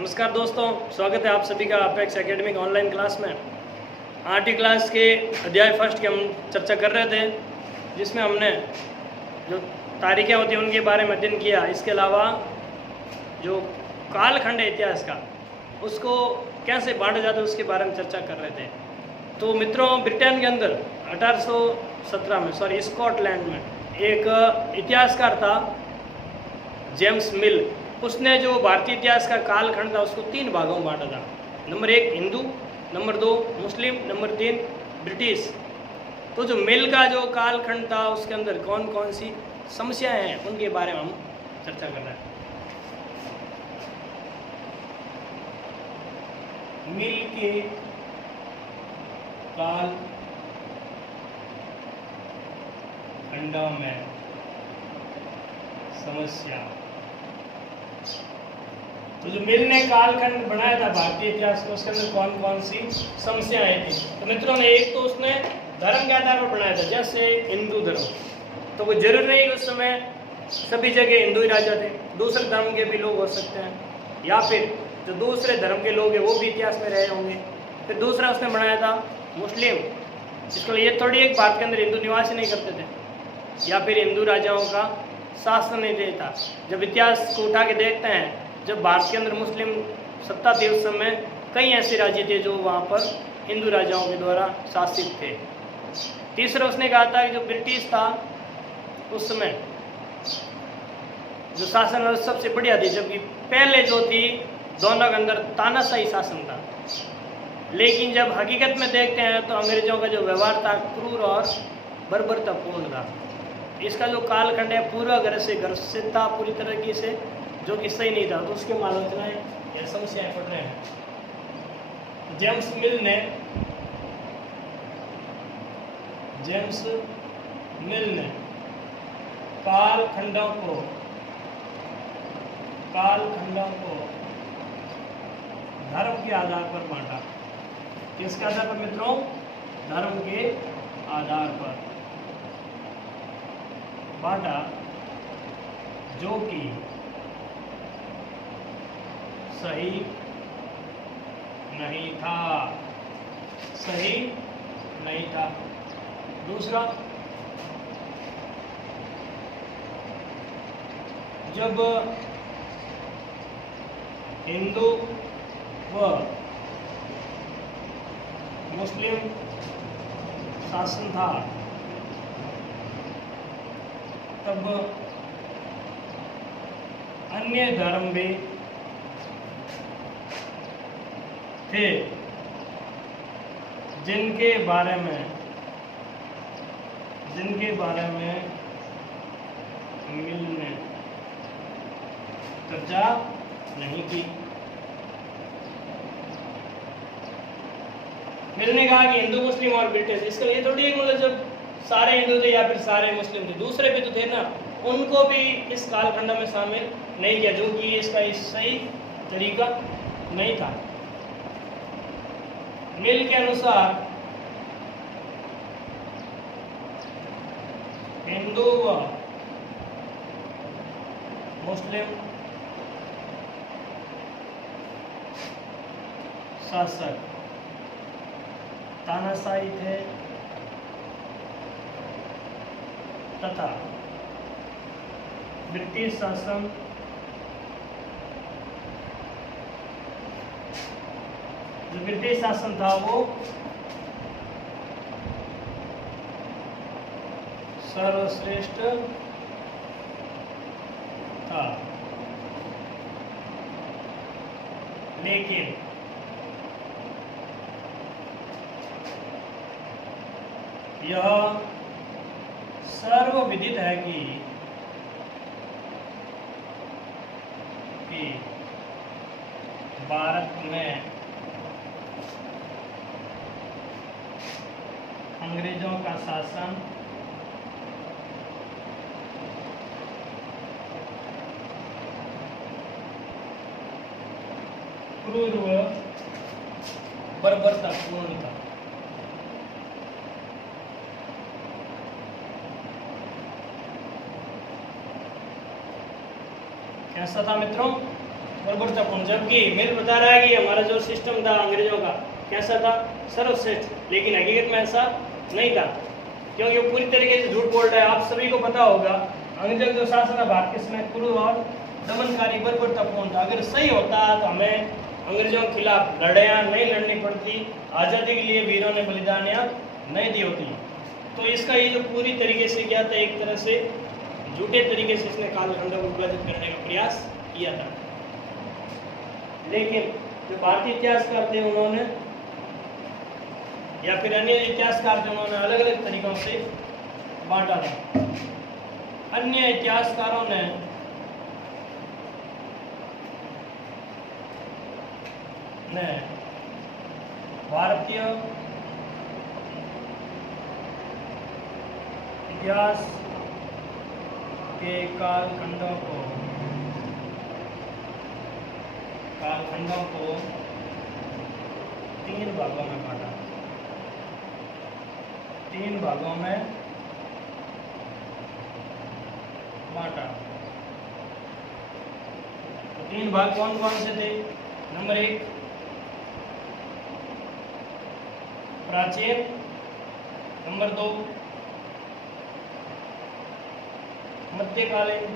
नमस्कार दोस्तों, स्वागत है आप सभी का अपेक्स एकेडमिक ऑनलाइन क्लास में। आठवीं क्लास के अध्याय फर्स्ट की हम चर्चा कर रहे थे, जिसमें हमने जो तारीखें होती हैं उनके बारे में अध्ययन किया। इसके अलावा जो कालखंड है इतिहास का, उसको कैसे बांटा जाता है उसके बारे में चर्चा कर रहे थे। तो मित्रों, ब्रिटेन के अंदर 1817 में स्कॉटलैंड में एक इतिहासकार था जेम्स मिल। उसने जो भारतीय इतिहास का कालखंड था उसको 3 भागों में बांटा था। नंबर 1 हिंदू, नंबर 2 मुस्लिम, नंबर 3 ब्रिटिश। तो जो मिल का जो कालखंड था उसके अंदर कौन कौन सी समस्याएं हैं उनके बारे में हम चर्चा कर रहे हैं। मिल के काल खंडों में समस्या। तो जो मिल ने कालखंड बनाया था भारतीय इतिहास में, उसके अंदर कौन कौन सी समस्याएं थी। तो मित्रों ने एक तो उसने धर्म के आधार पर बनाया था, जैसे हिंदू धर्म। तो कोई जरूरी नहीं उस समय सभी जगह हिंदू ही राजा थे, दूसरे धर्म के भी लोग हो सकते हैं, या फिर जो दूसरे धर्म के लोग हैं वो भी इतिहास में रहे होंगे। फिर दूसरा उसने बनाया था मुस्लिम, जिसको ये थोड़ी एक बात के अंदर हिंदू निवास ही नहीं करते थे, या फिर हिंदू राजाओं का शासन नहीं देता। जब इतिहास को उठा के देखते हैं, जब भारत के अंदर मुस्लिम सत्ता थी उस समय कई ऐसे राज्य थे जो वहाँ पर हिंदू राजाओं के द्वारा शासित थे। तीसरा उसने कहा था कि जो ब्रिटिश था उस समय जो शासन व्यवस्था सबसे बढ़िया थी, जबकि पहले जो थी दोनों के अंदर तानाशाही शासन था। लेकिन जब हकीकत में देखते हैं तो अंग्रेजों का जो व्यवहार था क्रूर और बर्बरतापूर्ण था। इसका जो कालखंड है पूरा घर से ग्रसित था पूरी तरीके से, जो कि सही नहीं था। तो उसके आलोचनाएं या समस्याएं पड़ रहे हैं। जेम्स मिल ने कालखंडों को धर्म के आधार पर बांटा। किसके आधार पर मित्रों? धर्म के आधार पर बांटा, जो कि सही नहीं था। दूसरा, जब हिंदू व मुस्लिम शासन था तब अन्य धर्म भी थे जिनके बारे में मिल ने चर्चा नहीं की। मिल ने कहा कि हिंदू, मुस्लिम और ब्रिटिश, इसका ये थोड़ी है मतलब जब सारे हिंदू थे या फिर सारे मुस्लिम थे, दूसरे भी तो थे ना, उनको भी इस कालखंड में शामिल नहीं किया, जो कि इसका सही तरीका नहीं था। मिल के अनुसार हिंदू व मुस्लिम शासक तानाशाही थे तथा ब्रिटिश शासन जो ब्रिटिश शासन था वो सर्वश्रेष्ठ था। लेकिन यह सर्वविदित है कि भारत में अंग्रेजों का शासन क्रूर व बर्बरतापूर्ण था। कैसा था मित्रों? बर्बरतापूर्ण, जबकि मिल बता रहा है कि हमारा जो सिस्टम था अंग्रेजों का कैसा था, सर्वश्रेष्ठ, लेकिन हकीकत में ऐसा नहीं था, क्योंकि वो पूरी तरीके से झूठ बोल रहा है। आप सभी को पता होगा अंग्रेजों जो शासन था भारत के समय क्रूर और दमनकारी बर्बरतापूर्ण था। अगर सही होता तो हमें अंग्रेजों के खिलाफ लड़ाइयाँ नहीं लड़नी पड़ती, आज़ादी के लिए वीरों ने बलिदानियाँ नहीं दी होती। तो इसका ये जो पूरी तरीके से क्या था, एक तरह से झूठे तरीके से इसने कालखंड को विभाजित करने का प्रयास किया था। लेकिन जो भारतीय इतिहासकार थे उन्होंने, या फिर अन्य इतिहासकार थे, उन्होंने अलग अलग तरीकों से बांटा था। अन्य इतिहासकारों ने भारतीय इतिहास के कालखंडों को 3 भागों में बांटा। 3 भागों में बांटा। तो 3 भाग कौन कौन से थे? नंबर 1 प्राचीन, नंबर 2 मध्यकालीन,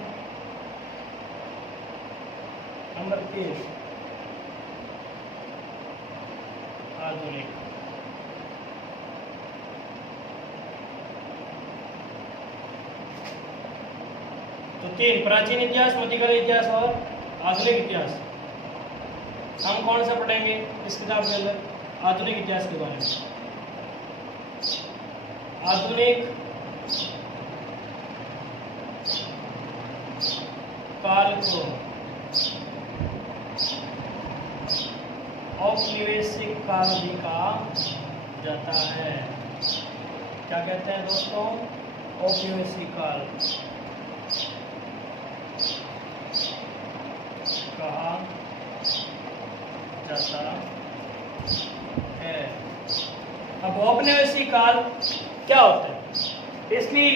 नंबर 3 आधुनिक। तो 3 प्राचीन इतिहास, मध्यकालीन इतिहास और आधुनिक इतिहास। हम कौन सा पढ़ेंगे इस किताब के अंदर? आधुनिक इतिहास के बारे में। आधुनिक काल को औपनिवेशिक काल भी कहा जाता है। क्या कहते हैं दोस्तों? औपनिवेशिक काल कहा जाता है। अब औपनिवेशिक काल क्या होता है? पिछली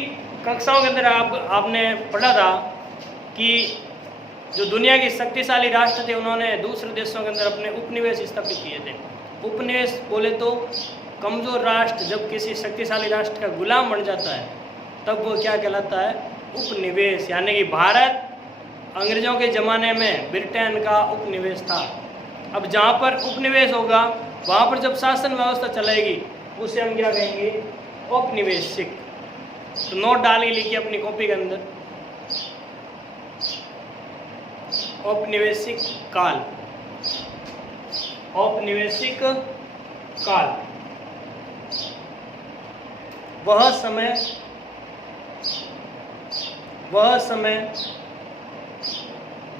कक्षाओं के अंदर आपने पढ़ा था कि जो दुनिया के शक्तिशाली राष्ट्र थे उन्होंने दूसरे देशों के अंदर अपने उपनिवेश स्थापित किए थे। उपनिवेश बोले तो कमजोर राष्ट्र जब किसी शक्तिशाली राष्ट्र का गुलाम बन जाता है तब वो क्या कहलाता है? उपनिवेश। यानी कि भारत अंग्रेजों के ज़माने में ब्रिटेन का उपनिवेश था। अब जहाँ पर उपनिवेश होगा वहाँ पर जब शासन व्यवस्था चलेगी उसे हम क्या कहेंगे? औपनिवेशिक। तो नोट डालिए, लिखिए अपनी कॉपी के अंदर, औपनिवेशिक काल। औपनिवेशिक काल वह समय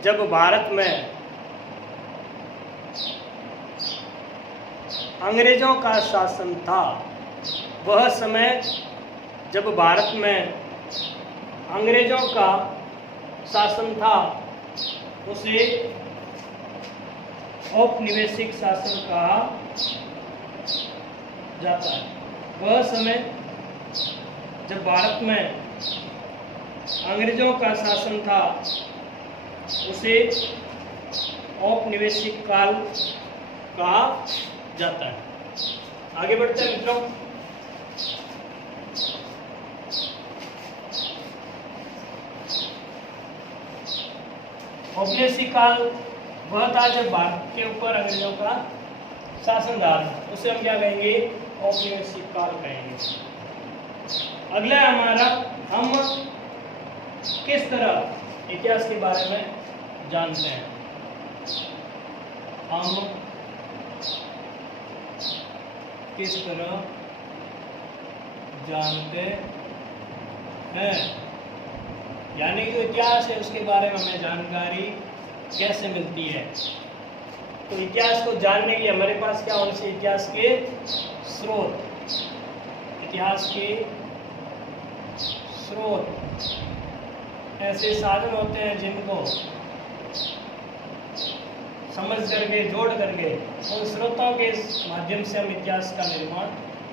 जब भारत में अंग्रेजों का शासन था। वह समय जब भारत में अंग्रेजों का शासन था उसे औपनिवेशिक शासन कहा जाता है। वह समय जब भारत में अंग्रेजों का शासन था उसे औपनिवेशिक काल कहा जाता है। आगे बढ़ते हैं मित्रों। औपनिवेशिक काल वह था जब भारत के ऊपर अंग्रेजों का शासन था, उसे हम क्या कहेंगे? औपनिवेशिक काल कहेंगे। अगला हमारा, हम किस तरह इतिहास के बारे में जानते हैं? हम किस तरह जानते हैं? यानी जो इतिहास है उसके बारे में हमें जानकारी कैसे मिलती है? तो इतिहास को जानने के लिए हमारे पास क्या होने चाहिए? इतिहास के स्रोत। इतिहास के स्रोत ऐसे साधन होते हैं जिनको समझ करके, जोड़ करके उन स्रोतों के माध्यम से हम इतिहास का निर्माण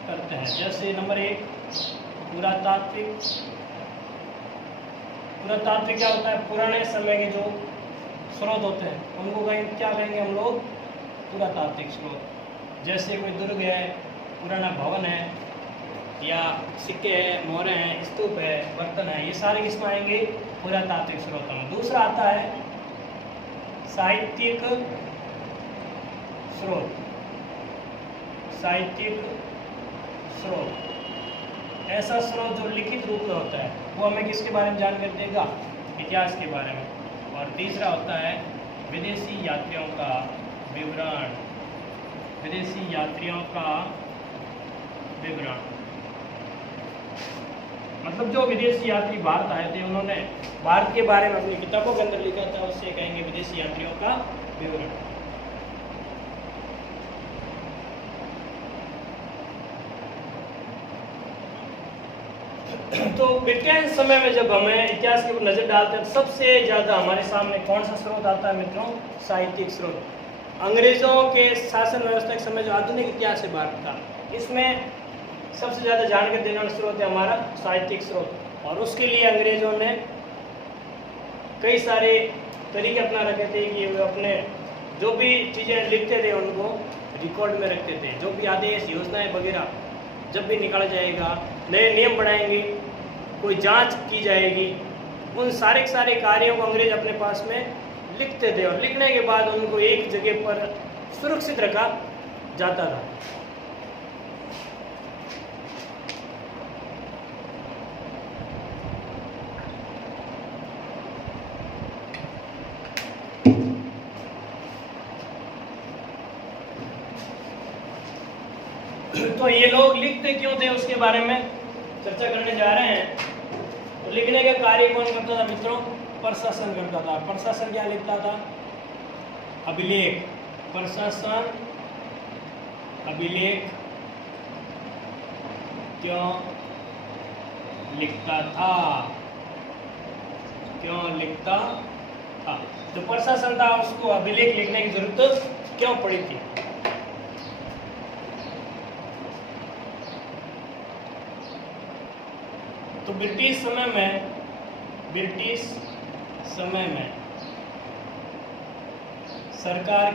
करते हैं। जैसे नंबर 1 पुरातात्विक। पुरातात्विक क्या होता है? पुराने समय के जो स्रोत होते हैं उनको कहेंगे, क्या कहेंगे हम लोग, पुरातात्विक स्रोत। जैसे कोई दुर्ग है, पुराना भवन है, या सिक्के हैं, मोहरें हैं, स्तूप है, बर्तन है, ये सारे किसमें आएंगे, पुरातात्विक स्रोत में। दूसरा आता है साहित्यिक स्रोत। साहित्यिक स्रोत ऐसा स्रोत जो लिखित रूप में होता है, वो हमें किसके बारे में जानकारी देगा, इतिहास के बारे में। और तीसरा होता है विदेशी यात्रियों का विवरण। विदेशी यात्रियों का विवरण मतलब जो विदेशी यात्री भारत आए थे, उन्होंने भारत के बारे में अपनी किताबों के अंदर लिखा था, उससे कहेंगे विदेशी यात्रियों का विवरण। तो ब्रिटेन समय में जब हमें इतिहास के ऊपर नजर डालते हैं, सबसे ज्यादा हमारे सामने कौन सा स्रोत आता है मित्रों, साहित्यिक स्रोत। अंग्रेजों के शासन व्यवस्था के समय जो आधुनिक इतिहास है भारत का, इसमें सबसे ज़्यादा जानकारी देने वाला स्रोत है हमारा साहित्यिक स्रोत। और उसके लिए अंग्रेजों ने कई सारे तरीके अपना रखे थे कि वे अपने जो भी चीज़ें लिखते थे उनको रिकॉर्ड में रखते थे। जो भी आदेश, योजनाएं वगैरह जब भी निकाला जाएगा, नए नियम बनाएंगे, कोई जांच की जाएगी, उन सारे के सारे कार्यों को अंग्रेज अपने पास में लिखते थे। और लिखने के बाद उनको एक जगह पर सुरक्षित रखा जाता था। तो ये लोग लिखते क्यों थे, उसके बारे में चर्चा करने जा रहे हैं। तो लिखने का कार्य कौन करता था मित्रों, प्रशासन करता था। प्रशासन क्या लिखता था, अभिलेख। प्रशासन अभिलेख क्यों लिखता था, क्यों लिखता था, तो प्रशासन था, उसको अभिलेख लिखने की जरूरत क्यों पड़ी थी। तो ब्रिटिश समय में सरकार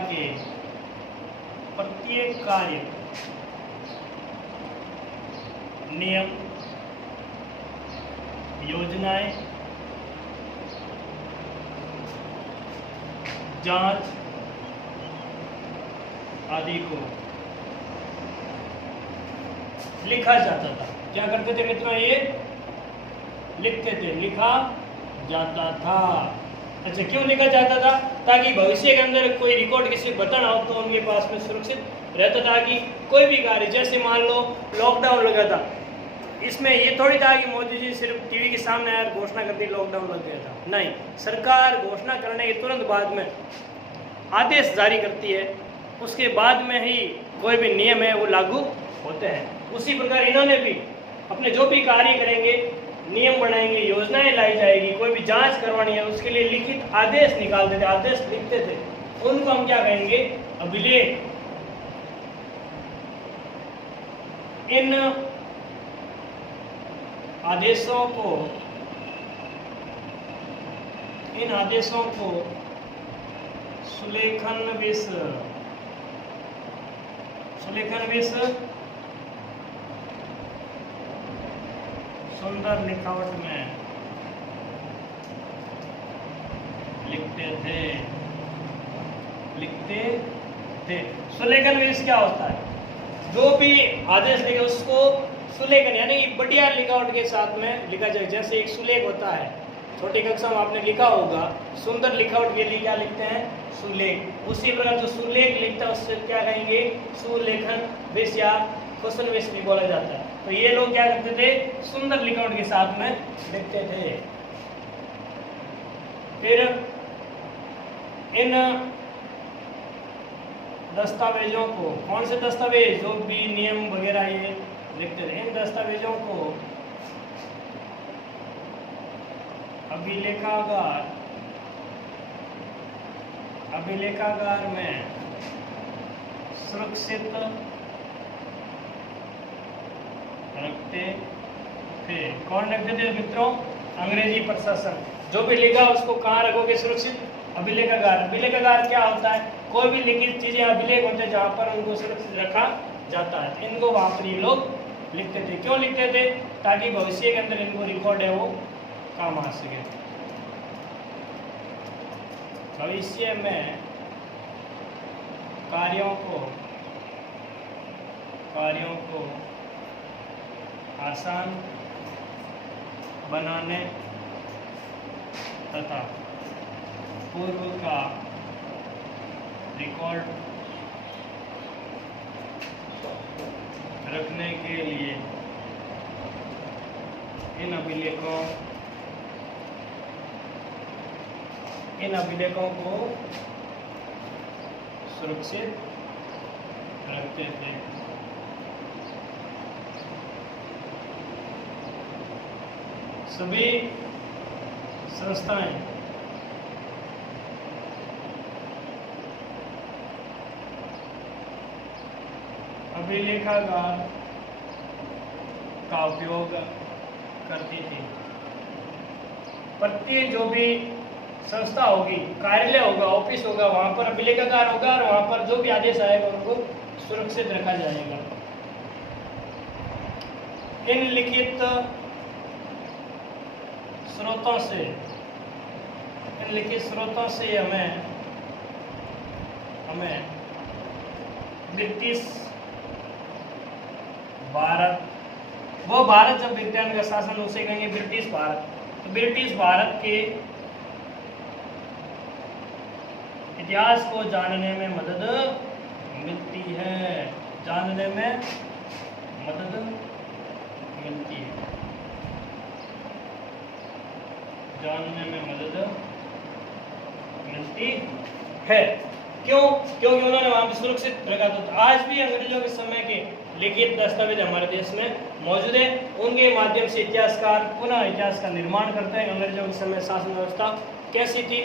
के प्रत्येक कार्य, नियम, योजनाएं, जांच आदि को लिखा जाता था। क्या करते थे मित्रों, ये लिखते थे, लिखा जाता था। अच्छा, क्यों लिखा जाता था, ताकि भविष्य के अंदर कोई रिकॉर्ड किसी को बताना हो तो उनके पास में सुरक्षित रहता था। कि कोई भी कार्य, जैसे मान लो लॉकडाउन लगा था, इसमें ये थोड़ी था कि मोदी जी सिर्फ टीवी के सामने आकर घोषणा कर दी लॉकडाउन लग गया था। नहीं, सरकार घोषणा करने के तुरंत बाद में आदेश जारी करती है, उसके बाद में ही कोई भी नियम है वो लागू होते हैं। उसी प्रकार इन्होंने भी अपने जो भी कार्य करेंगे, नियम बनाएंगे, योजनाएं लाई जाएगी, कोई भी जांच करवानी है, उसके लिए लिखित आदेश निकालते थे, आदेश लिखते थे। उनको हम क्या कहेंगे, अभिलेख। इन आदेशों को सुलेखन विष सुंदर लिखावट में लिखते थे। सुलेखन विष क्या होता है, जो भी आदेश लिखे उसको सुलेखन यानी बढ़िया लिखावट के साथ में लिखा जाए। जैसे एक सुलेख होता है, छोटी कक्षा में आपने लिखा होगा, सुंदर लिखावट के लिए क्या लिखते हैं, सुलेख। उसी प्रकार जो सुलेख लिखता है उससे क्या कहेंगे, सुलेखन विष या क्वेश्चन विष भी बोला जाता है। तो ये लोग क्या करते थे, सुंदर लिखावट के साथ में लिखते थे। फिर इन दस्तावेजों को, कौन से दस्तावेज, जो भी नियम वगैरह ये लिखते थे, इन दस्तावेजों को अभिलेखागार में सुरक्षित रखते थे। कौन रखते थे मित्रों, अंग्रेजी प्रशासन। जो भी लिखा उसको कहाँ रखोगे? सुरक्षित अभिलेखागार। अभिलेखागार क्या होता है? कोई भी लिखित चीजें अभिलेख होते हैं जहाँ पर उनको सुरक्षित रखा जाता है। इनको वहाँ पर ये लोग लिखते थे। क्यों लिखते थे? ताकि भविष्य के अंदर इनको रिकॉर्ड है वो काम आ सके। भविष्य में कार्यों को आसान बनाने तथा पूर्व का रिकॉर्ड रखने के लिए इन अभिलेखों को सुरक्षित रखते थे। सभी संस्थाएं अभिलेखागार का उपयोग करती थी। प्रत्येक जो भी संस्था होगी, कार्यालय होगा, ऑफिस होगा, वहां पर अभिलेखागार होगा और वहां पर जो भी आदेश आएगा उनको सुरक्षित रखा जाएगा। इन लिखित स्रोतों से हमें ब्रिटिश भारत, वो भारत जब ब्रिटेन का शासन उसे कहेंगे ब्रिटिश भारत, तो ब्रिटिश भारत के इतिहास को जानने में मदद मिलती है। क्यों? क्योंकि उन्होंने वहां पर सुरक्षित रखा। तो आज भी अंग्रेजों के समय के लिखित दस्तावेज हमारे देश में मौजूद है। उनके माध्यम से इतिहासकार पुनः इतिहास का निर्माण करते हैं। अंग्रेजों के समय शासन व्यवस्था कैसी थी?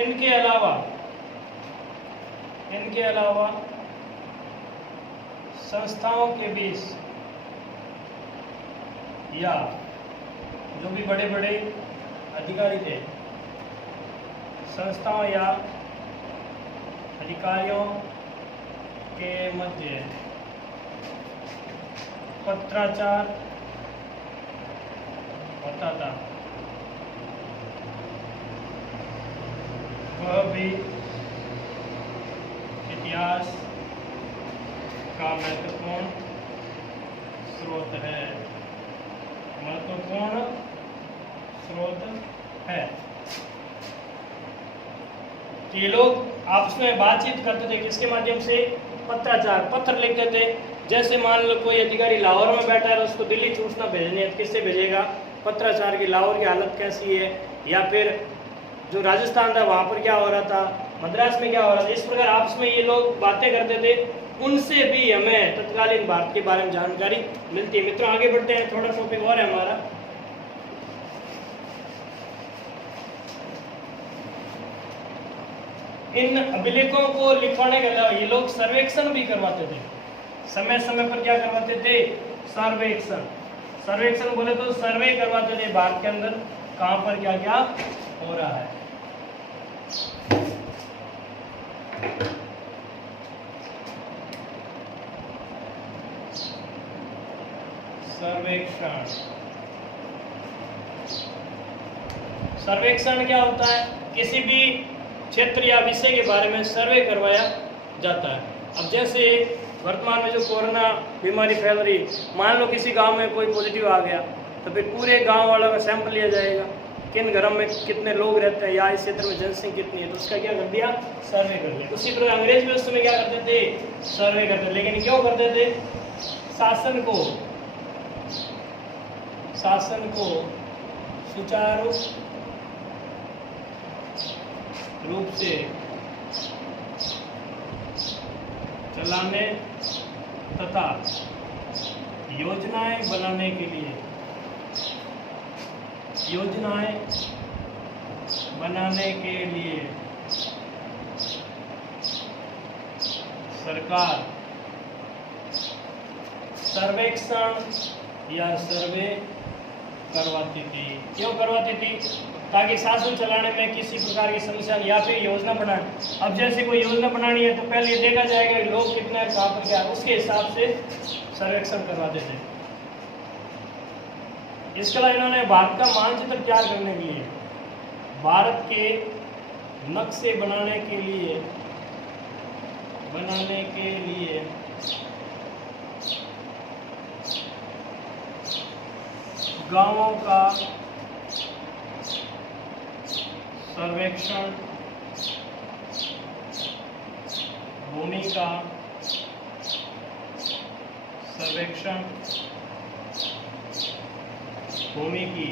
इनके अलावा संस्थाओं के बीच या जो भी बड़े बड़े अधिकारी थे, संस्थाओं या अधिकारियों के मध्य पत्राचार होता था। वह भी इतिहास का महत्वपूर्ण स्रोत है। ये लोग आपस में बातचीत करते थे किसके माध्यम से? पत्राचार, पत्र लिखते थे। जैसे मान लो कोई अधिकारी लाहौर में बैठा है, उसको दिल्ली सूचना भेजनी है, किससे भेजेगा? पत्राचार की। लाहौर की हालत कैसी है, या फिर जो राजस्थान था वहाँ पर क्या हो रहा था, मद्रास में क्या हो रहा था, इस प्रकार आपस में ये लोग बातें करते थे। उनसे भी हमें तत्कालीन भारत के बारे में जानकारी मिलती है। मित्रों आगे बढ़ते हैं, थोड़ा टॉपिक और है हमारा। इन अभिलेखों को लिखवाने के अलावा ये लोग सर्वेक्षण भी करवाते थे। समय समय पर क्या करवाते थे? सर्वेक्षण बोले तो सर्वे करवाते थे भारत के अंदर कहां पर क्या क्या हो रहा है। सर्वेक्षण क्या होता है? किसी भी क्षेत्र या विषय के बारे में सर्वे करवाया जाता है। अब जैसे वर्तमान में जो कोरोना बीमारी फैल रही, मान लो किसी गांव में कोई पॉजिटिव आ गया, तो फिर पूरे गांव वालों का सैंपल लिया जाएगा, किन घरों में कितने लोग रहते हैं या इस क्षेत्र में जनसंख्या कितनी है, तो उसका क्या कर दिया? सर्वे कर दिया। उसी प्रकार अंग्रेज भी उस समय क्या करते थे? सर्वे करते। लेकिन क्यों करते थे? शासन को सुचारू रूप से चलाने तथा योजनाएं बनाने के लिए सरकार सर्वेक्षण या सर्वे करवाती थी। क्यों करवाती थी? ताकि शासन चलाने में किसी प्रकार की समस्या या फिर योजना बनाने। अब जैसे कोई योजना बनानी है तो पहले देखा जाएगा कि लोग कितने हैं, कहाँ पर क्या, उसके हिसाब से सर्वेक्षण करवाते थे। इसके अलावा इन्होंने भारत का मानचित्र तैयार करने के लिए, भारत के नक्शे बनाने के लिए गांवों का सर्वेक्षण, भूमि का सर्वेक्षण, भूमि की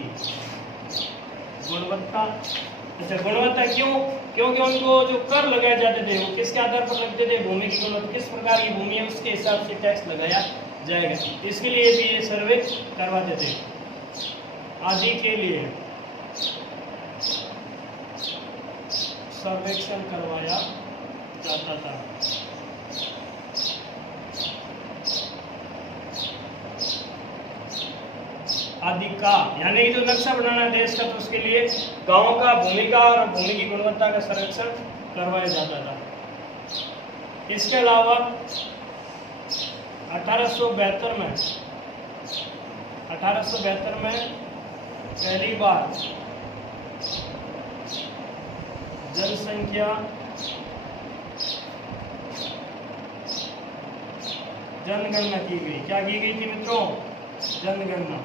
गुणवत्ता। अच्छा, गुणवत्ता क्यों? क्योंकि उनको जो कर लगाए जाते थे वो किसके आधार पर लगते थे? भूमि की गुणवत्ता, किस प्रकार की भूमि है उसके हिसाब से टैक्स लगाया जाएगा। इसके लिए भी ये सर्वे करवाते थे। आदि के लिए सर्वेक्षण करवाया जाता था। आदि का यानी कि जो नक्शा बनाना है देश का, तो उसके लिए गांवों का, भूमि का और भूमि की गुणवत्ता का सर्वेक्षण करवाया जाता था। इसके अलावा 1872 में पहली बार जनसंख्या जनगणना की गई। क्या की गई थी मित्रों? जनगणना।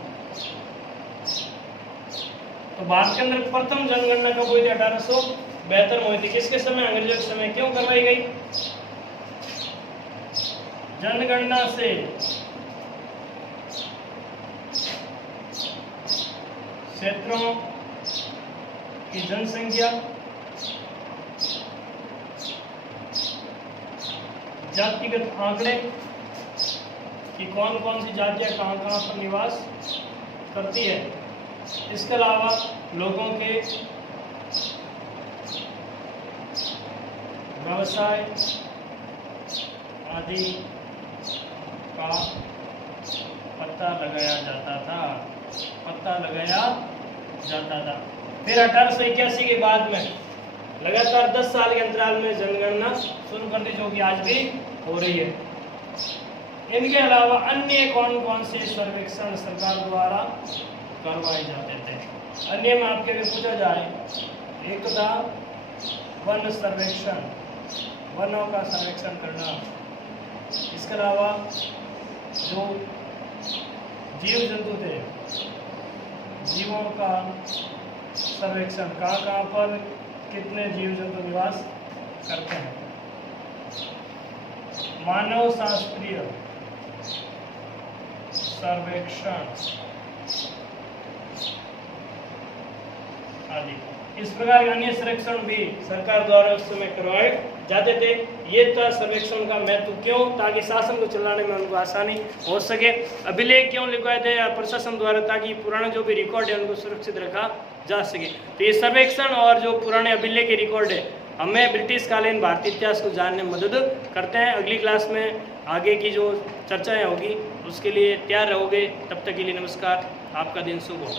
तो भारत के अंदर प्रथम जनगणना कब हुई थी? 1872 में हुई थी। किसके समय? अंग्रेजों के समय। क्यों करवाई गई? जनगणना से क्षेत्रों की जनसंख्या, जातिगत आंकड़े कि कौन कौन सी जातियां कहाँ कहाँ पर निवास करती है। इसके अलावा लोगों के व्यवसाय आदि का पता लगाया जाता था। फिर 1881 के बाद में लगातार 10 साल के अंतराल में जनगणना शुरू कर दी, जो कि आज भी हो रही है। इनके अलावा अन्य कौन कौन से सर्वेक्षण सरकार द्वारा करवाए जाते थे? अन्य में आपके अगर पूछा जाए, एक था वन सर्वेक्षण, वनों का सर्वेक्षण करना। इसके अलावा जो जीव जंतु थे, जीवों का सर्वेक्षण, कहाँ पर कितने जीव जंतु निवास करते हैं। मानव शास्त्रीय सर्वेक्षण आदि। इस प्रकार के अन्य सर्वेक्षण भी सरकार द्वारा उस समय करवाए जाते थे। ये था सर्वेक्षण का महत्व। क्यों? ताकि शासन को चलाने में उनको आसानी हो सके। अभिलेख क्यों लिखवाए थे प्रशासन द्वारा? ताकि पुराने जो भी रिकॉर्ड है उनको सुरक्षित रखा जा सके। तो ये सर्वेक्षण और जो पुराने अभिलेख के रिकॉर्ड है हमें ब्रिटिश कालीन भारतीय इतिहास को जानने में मदद करते हैं। अगली क्लास में आगे की जो चर्चाएं होगी उसके लिए तैयार रहोगे। तब तक के लिए नमस्कार। आपका दिन शुभ हो।